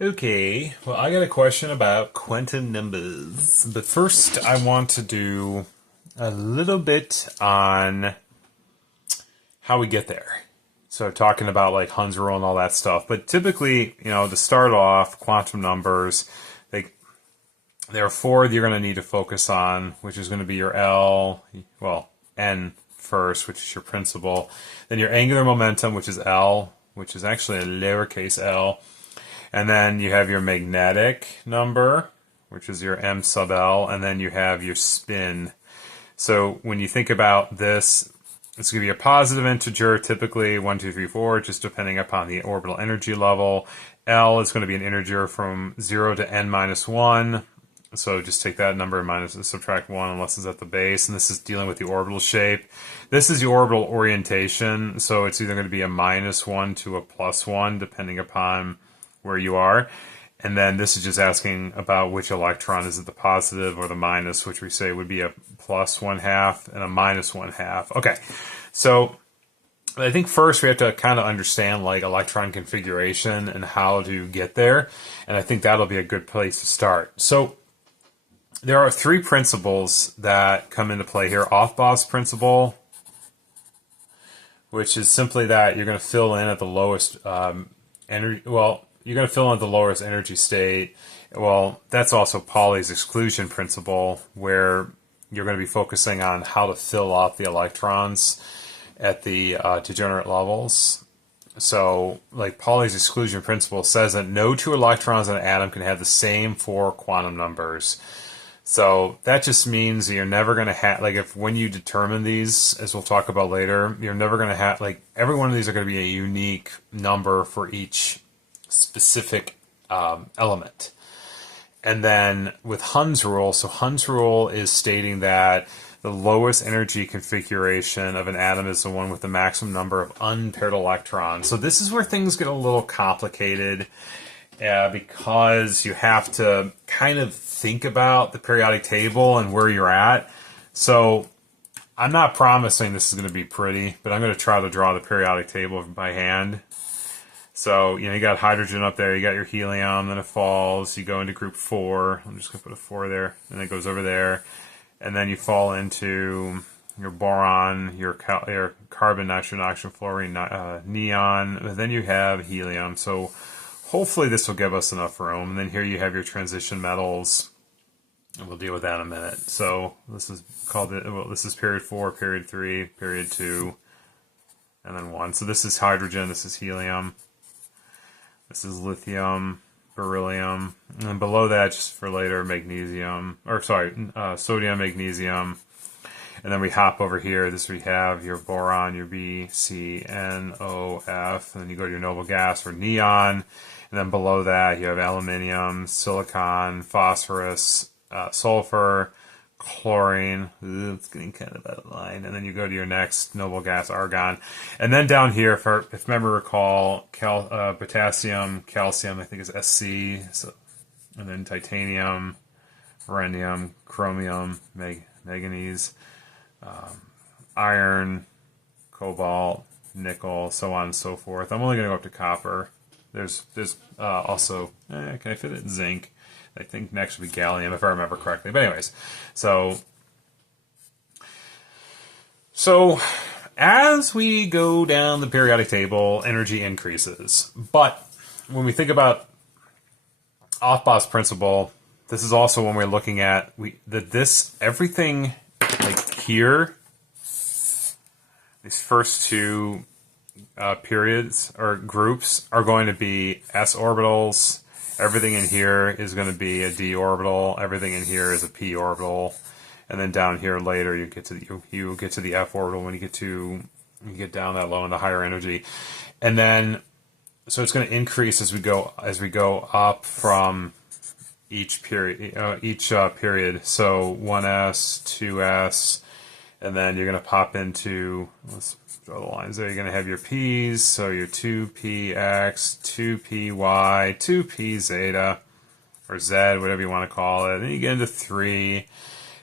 Okay, well, I got a question about quantum numbers. But first, I want to do a little bit on how we get there. So, talking about like Hund's rule and all that stuff. But typically, to start off, quantum numbers, they, there are four you're going to need to focus on, which is going to be your L, well, N first, which is your principal. Then your angular momentum, which is L, which is actually a lowercase l. And then you have your magnetic number, which is your M sub L, and then you have your spin. So when you think about this, it's going to be a positive integer, typically 1, 2, 3, 4, just depending upon the orbital energy level. L is going to be an integer from 0 to n minus 1. So just take that number and subtract 1 unless it's at the base. And this is dealing with the orbital shape. This is the orbital orientation. So it's either going to be a minus 1 to a plus 1, depending upon where you are. And then this is just asking about which electron. Is it the positive or the minus, which we say would be a plus 1/2 and a minus 1/2. Okay, so I think first we have to kind of understand like electron configuration and how to get there. And I think that'll be a good place to start. So there are three principles that come into play here. Aufbau's principle, which is simply that you're going to fill in at the lowest energy. Well, you're going to fill in at the lowest energy state. Well, that's also Pauli's exclusion principle, where you're going to be focusing on how to fill up the electrons at the degenerate levels. So, like Pauli's exclusion principle says that no two electrons in an atom can have the same four quantum numbers. So that just means you're never going to have, like, if when you determine these, as we'll talk about later, you're never going to have, like, every one of these are going to be a unique number for each specific element. And then with Hund's rule, so Hund's rule is stating that the lowest energy configuration of an atom is the one with the maximum number of unpaired electrons. So this is where things get a little complicated. Because you have to kind of think about the periodic table and where you're at. So I'm not promising this is going to be pretty, but I'm going to try to draw the periodic table by hand. So, you got hydrogen up there, you got your helium, then it falls, you go into group 4. I'm just going to put a 4 there, and it goes over there. And then you fall into your boron, your carbon, nitrogen, oxygen, fluorine, neon, and then you have helium. So hopefully this will give us enough room. And then here you have your transition metals. And we'll deal with that in a minute. So this is called this is period 4, period 3, period 2, and then 1. So this is hydrogen, this is helium, this is lithium, beryllium, and then below that, just for later, sodium, magnesium. And then we hop over here. We have your boron, your B, C, N, O, F. And then you go to your noble gas or neon. And then below that, you have aluminium, silicon, phosphorus, sulfur, chlorine. Ooh, it's getting kind of out of line. And then you go to your next noble gas, argon. And then down here, if memory recall, potassium, calcium, I think is Sc. So, and then titanium, rhenium, chromium, manganese, iron, cobalt, nickel, so on and so forth. I'm only going to go up to copper. There's also, can I fit it in zinc? I think next would be gallium, if I remember correctly. But anyways, so as we go down the periodic table, energy increases. But when we think about Aufbau's principle, this is also when we're looking at everything like here, these first two periods or groups are going to be s orbitals. Everything in here is going to be a d orbital. Everything in here is a p orbital, and then down here later you get to the f orbital when you get down that low in the higher energy, and then so it's going to increase as we go up from each period. Period. So 1s, 2s, and then you're going to pop into, let's draw the lines there. You're going to have your p's, so your 2px, 2py, 2p zeta, or z, whatever you want to call it. Then you get into 3,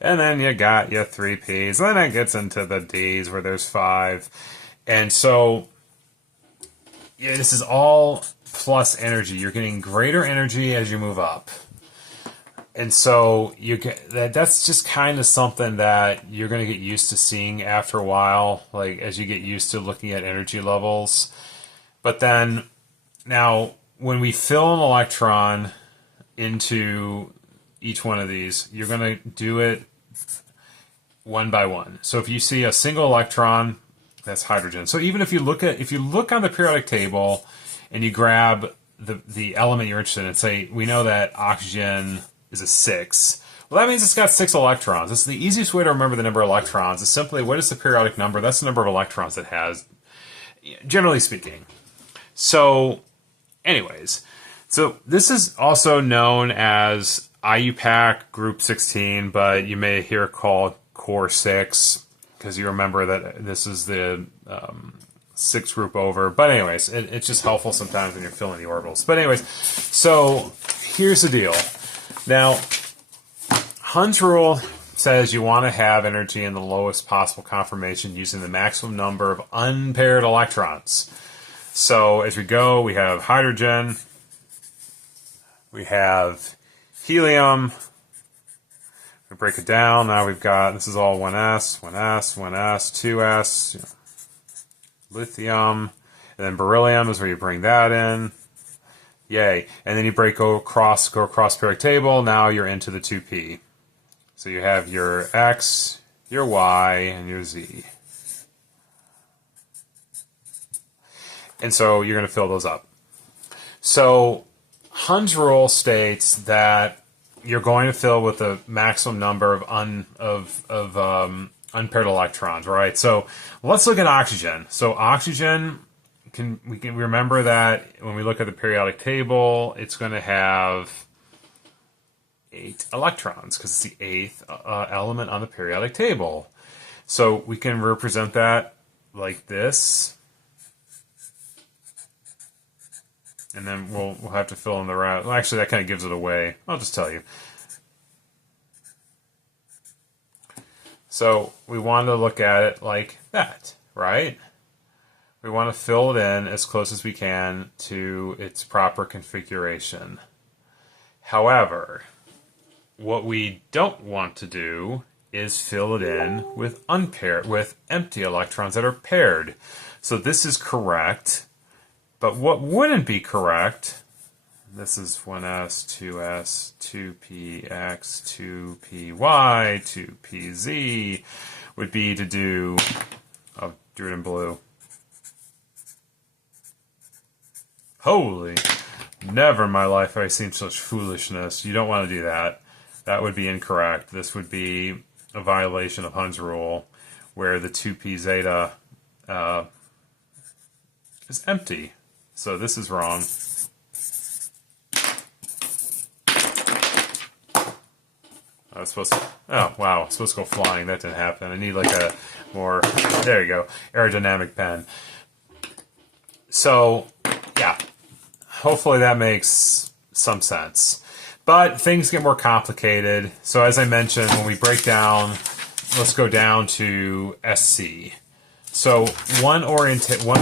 and then you got your 3p's. Then it gets into the d's where there's 5. And so, yeah, this is all plus energy. You're getting greater energy as you move up. And so you get that's just kind of something that you're going to get used to seeing after a while, like as you get used to looking at energy levels. But then now when we fill an electron into each one of these, you're going to do it one by one. So if you see a single electron, that's hydrogen. So even if you look on the periodic table and you grab the element you're interested in, say we know that oxygen is a 6. Well, that means it's got 6 electrons. It's the easiest way to remember the number of electrons is simply what is the periodic number? That's the number of electrons it has, generally speaking. So, anyways, so this is also known as IUPAC Group 16, but you may hear it called Core 6 because you remember that this is the 6th group over. But anyways, it's just helpful sometimes when you're filling the orbitals. But anyways, so here's the deal. Now, Hund's rule says you want to have energy in the lowest possible conformation using the maximum number of unpaired electrons. So as we go, we have hydrogen, we have helium, we break it down, now we've got, this is all 1s, 1s, 1s, 2s, lithium, and then beryllium is where you bring that in. Yay. And then you go across periodic table. Now you're into the 2p. So you have your X, your Y, and your Z. And so you're going to fill those up. So Hund's rule states that you're going to fill with the maximum number of unpaired electrons, right? So let's look at oxygen. So oxygen, we can remember that when we look at the periodic table, it's going to have 8 electrons because it's the 8th element on the periodic table. So we can represent that like this, and then we'll have to fill in the rest. Well, actually, that kind of gives it away. I'll just tell you. So we want to look at it like that, right? We want to fill it in as close as we can to its proper configuration. However, what we don't want to do is fill it in with empty electrons that are paired. So this is correct, but what wouldn't be correct, this is 1s, 2s, 2px, 2py, 2pz, would be to do, I'll do it in blue. Holy, never in my life have I seen such foolishness. You don't want to do that. That would be incorrect. This would be a violation of Hund's rule, where the 2p zeta is empty. So this is wrong. I was supposed to, oh wow, I was supposed to go flying. That didn't happen. I need like a more, there you go, aerodynamic pen. So, yeah. Hopefully that makes some sense. But things get more complicated. So as I mentioned, when we break down, let's go down to SC. So one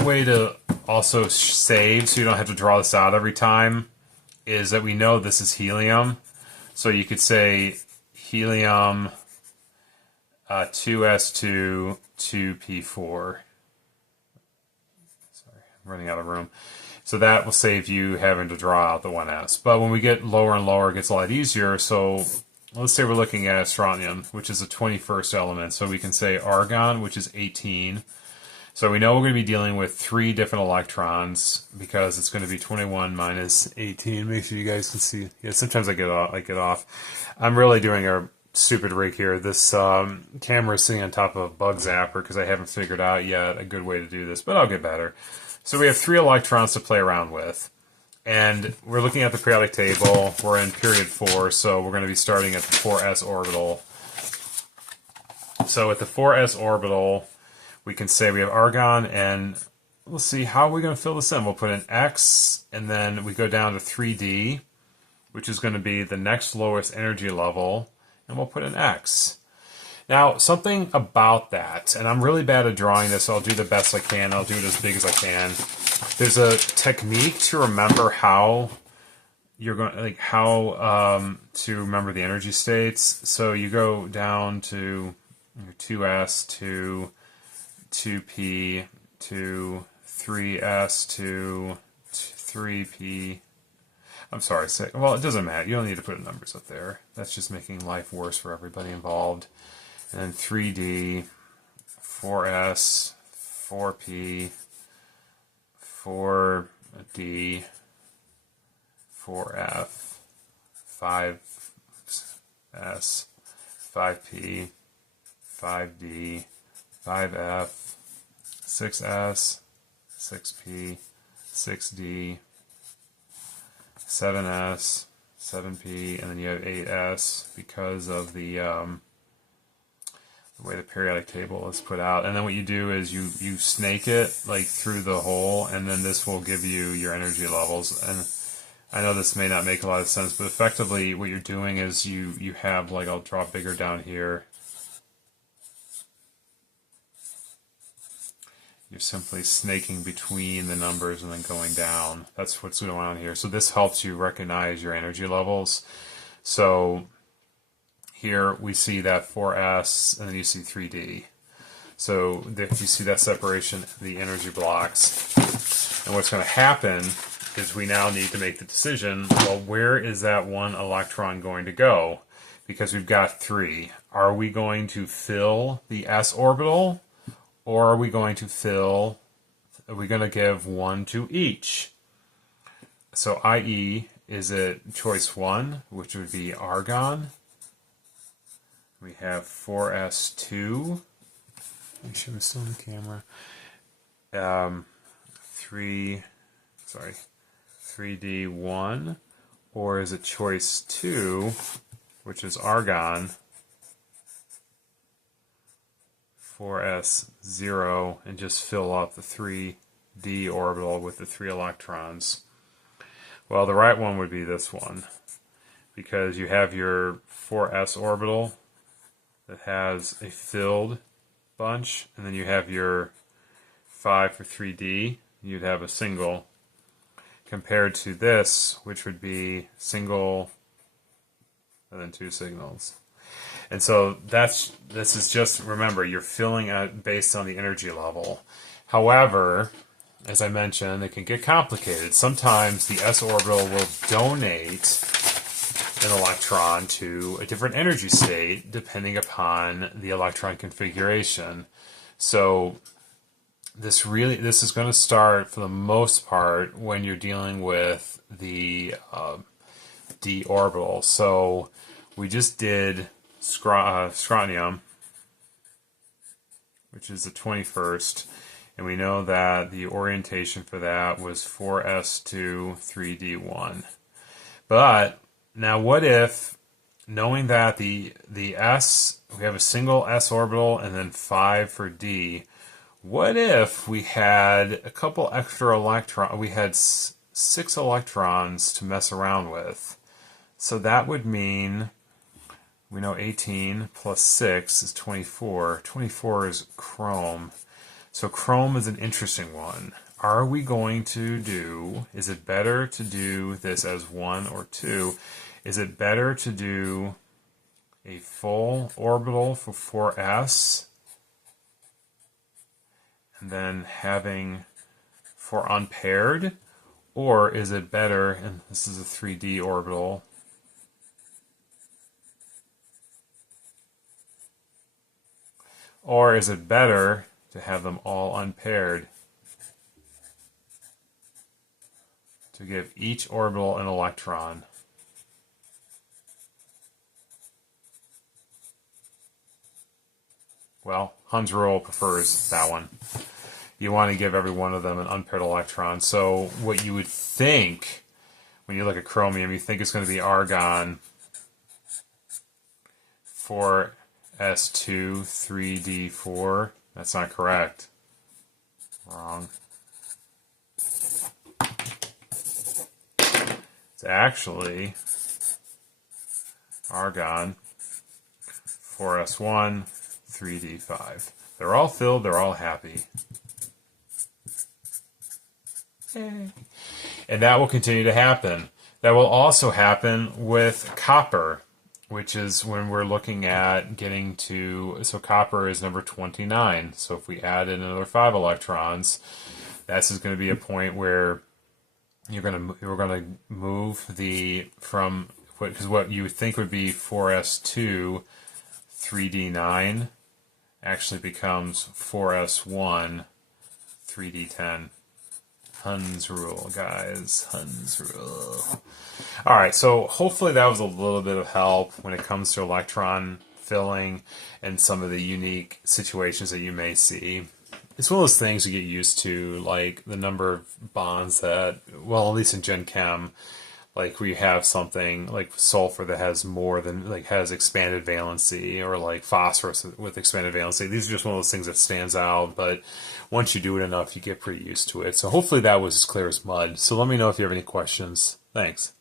way to also save, so you don't have to draw this out every time, is that we know this is helium. So you could say helium 2s2 2p4. Sorry, I'm running out of room. So that will save you having to draw out the 1s. But when we get lower and lower, it gets a lot easier. So let's say we're looking at strontium, which is the 21st element. So we can say argon, which is 18. So we know we're going to be dealing with 3 different electrons because it's going to be 21 minus 18. Make sure you guys can see. Yeah, sometimes I get off. I'm really doing a stupid rig here. This camera is sitting on top of a bug zapper because I haven't figured out yet a good way to do this, but I'll get better. So we have 3 electrons to play around with. And we're looking at the periodic table. We're in period 4, so we're going to be starting at the 4s orbital. So at the 4s orbital, we can say we have argon, and we'll see how we're going to fill this in. We'll put an X, and then we go down to 3D, which is going to be the next lowest energy level, and we'll put an X. Now, something about that, and I'm really bad at drawing this, so I'll do the best I can. I'll do it as big as I can. There's a technique to remember how you're going, like how to remember the energy states. So you go down to 2s to 2p to 3s to 3p. I'm sorry. Well, it doesn't matter. You don't need to put numbers up there. That's just making life worse for everybody involved. And then 3d, 4s, 4p, 4d, 4f, 5s, 5p, 5d, 5f, 6s, 6p, 6d, 7s, 7p, and then you have 8s because of the way the periodic table is put out. And then what you do is you snake it like through the hole, and then this will give you your energy levels. And I know this may not make a lot of sense, but effectively what you're doing is you have, like, I'll draw bigger down here. You're simply snaking between the numbers and then going down. That's what's going on here. So this helps you recognize your energy levels. So here we see that 4s, and then you see 3d. So you see that separation, the energy blocks. And what's going to happen is we now need to make the decision, well, where is that one electron going to go? Because we've got 3. Are we going to fill the s orbital? Or are we going to give 1 to each? So i.e., is it choice 1, which would be argon? We have 4s2. Make sure I'm still on the camera. 3d1. Or is it choice 2, which is argon? 4s0, and just fill up the 3d orbital with the 3 electrons. Well, the right one would be this one, because you have your 4s orbital that has a filled bunch, and then you have your 5 for 3d, you'd have a single, compared to this, which would be single and then 2 signals. And so this is just, remember, you're filling out based on the energy level. However, as I mentioned, it can get complicated. Sometimes the s orbital will donate an electron to a different energy state depending upon the electron configuration. So this is going to start, for the most part, when you're dealing with the d orbital. So we just did scronium, which is the 21st, and we know that the orientation for that was 4s2, 3d1. But now what if, knowing that the s, we have a single s orbital and then 5 for d, what if we had a couple extra electrons, we had 6 electrons to mess around with? So that would mean, we know 18 plus 6 is 24. 24 is chrome. So chrome is an interesting one. Are we going to do, is it better to do this as 1 or 2? Is it better to do a full orbital for 4s and then having for unpaired? Or is it better, and this is a 3d orbital, or is it better to have them all unpaired, to give each orbital an electron? Well, Hund's rule prefers that one. You want to give every one of them an unpaired electron. So what you would think, when you look at chromium, you think it's going to be argon 4s2, 3d4. That's not correct. Wrong. It's actually argon 4s1, 3d5. They're all filled, they're all happy. Yay. And that will continue to happen. That will also happen with copper, which is when we're looking at getting to, so copper is number 29. So if we add in another 5 electrons, this is going to be a point where we're going to move the, from, because what you would think would be 4s2, 3d9, actually becomes 4s1, 3d10. Hund's rule, guys. Hund's rule. All right, so hopefully that was a little bit of help when it comes to electron filling and some of the unique situations that you may see. It's one of those things you get used to, like the number of bonds that, well, at least in Gen Chem, like we have something like sulfur that has more than, like has expanded valency, or like phosphorus with expanded valency. These are just one of those things that stands out, but once you do it enough, you get pretty used to it. So hopefully that was as clear as mud. So let me know if you have any questions. Thanks.